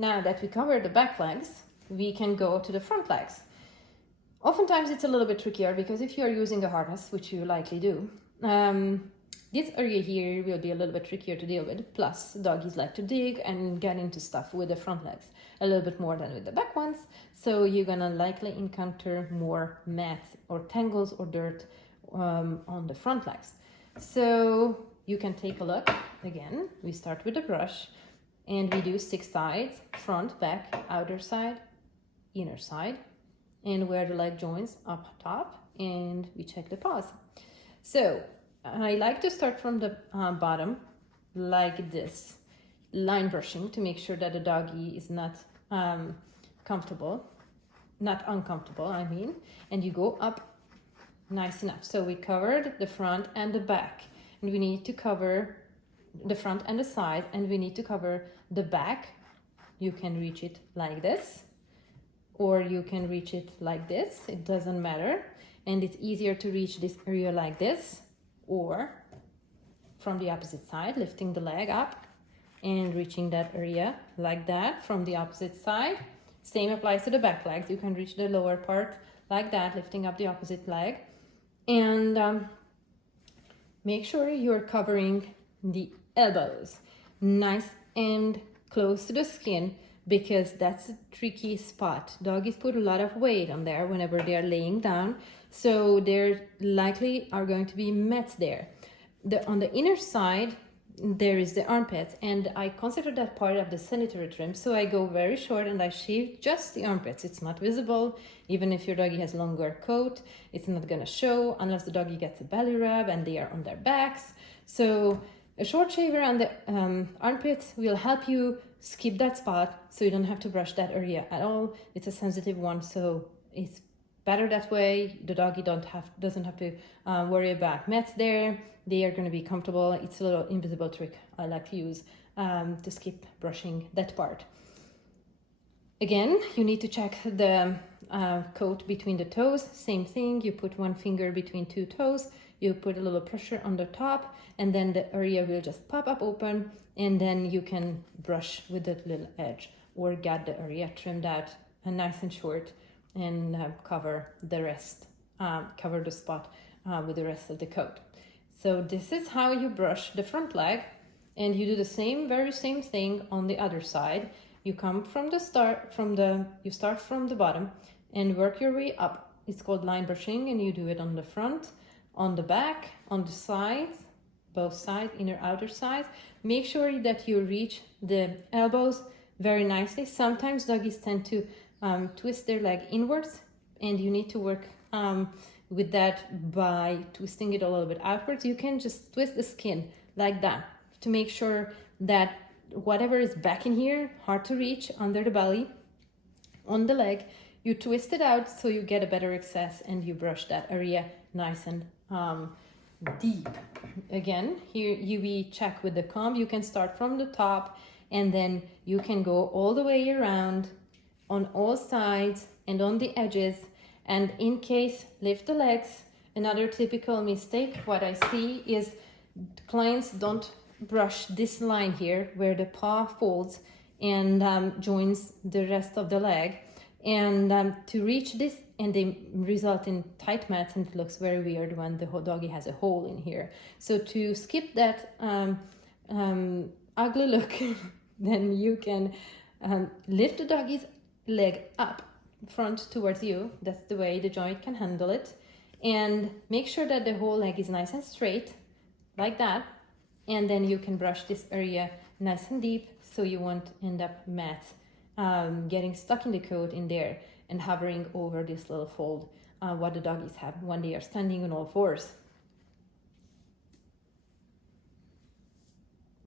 Now that we covered the back legs, we can go to the front legs. Oftentimes it's a little bit trickier because if you are using a harness, which you likely do, this area here will be a little bit trickier to deal with. Plus, doggies like to dig and get into stuff with the front legs a little bit more than with the back ones. So you're gonna likely encounter more mats or tangles or dirt on the front legs. So you can take a look. Again, we start with the brush and we do 6 sides: front, back, outer side, inner side, and where the leg joins up top, and we check the paws. So I like to start from the bottom like this, line brushing to make sure that the doggy is not uncomfortable, I mean, and you go up nice enough. So we covered the front and the back, and we need to cover the front and the side, and we need to cover the back. You can reach it like this, or you can reach it like this, it doesn't matter. And it's easier to reach this area like this, or from the opposite side, lifting the leg up and reaching that area like that from the opposite side. Same applies to the back legs. You can reach the lower part like that, lifting up the opposite leg. And make sure you're covering the elbows nice and close to the skin, because that's a tricky spot. Doggies put a lot of weight on there whenever they're laying down, so there likely are going to be mats there. On the inner side, there is the armpits, and I consider that part of the sanitary trim, so I go very short and I shave just the armpits. It's not visible. Even if your doggy has longer coat, it's not gonna show unless the doggy gets a belly rub and they are on their backs. So a short shaver on the armpits will help you skip that spot, so you don't have to brush that area at all. It's a sensitive one, so it's better that way. The doggy doesn't have to worry about mats there. They are going to be comfortable. It's a little invisible trick I like to use to skip brushing that part. Again, you need to check the coat between the toes. Same thing, you put one finger between 2 toes, you put a little pressure on the top, and then the area will just pop up open, and then you can brush with that little edge or get the area trimmed out nice and short, and cover the rest, cover the spot with the rest of the coat. So this is how you brush the front leg, and you do the very same thing on the other side. You come from you start from the bottom and work your way up. It's called line brushing, and you do it on the front, on the back, on the sides, both sides, inner, outer sides. Make sure that you reach the elbows very nicely. Sometimes doggies tend to twist their leg inwards, and you need to work with that by twisting it a little bit outwards. You can just twist the skin like that to make sure that whatever is back in here, hard to reach under the belly, on the leg, you twist it out so you get a better access, and you brush that area nice and deep. Again, here we check with the comb. You can start from the top, and then you can go all the way around on all sides and on the edges. And in case, lift the legs. Another typical mistake, what I see is clients don't brush this line here where the paw folds and joins the rest of the leg, and to reach this, and they result in tight mats, and it looks very weird when the doggy has a hole in here. So to skip that ugly look, then you can lift the doggy's leg up front towards you. That's the way the joint can handle it, and make sure that the whole leg is nice and straight like that, and then you can brush this area nice and deep so you won't end up mats getting stuck in the coat in there and hovering over this little fold what the doggies have when they are standing on all fours.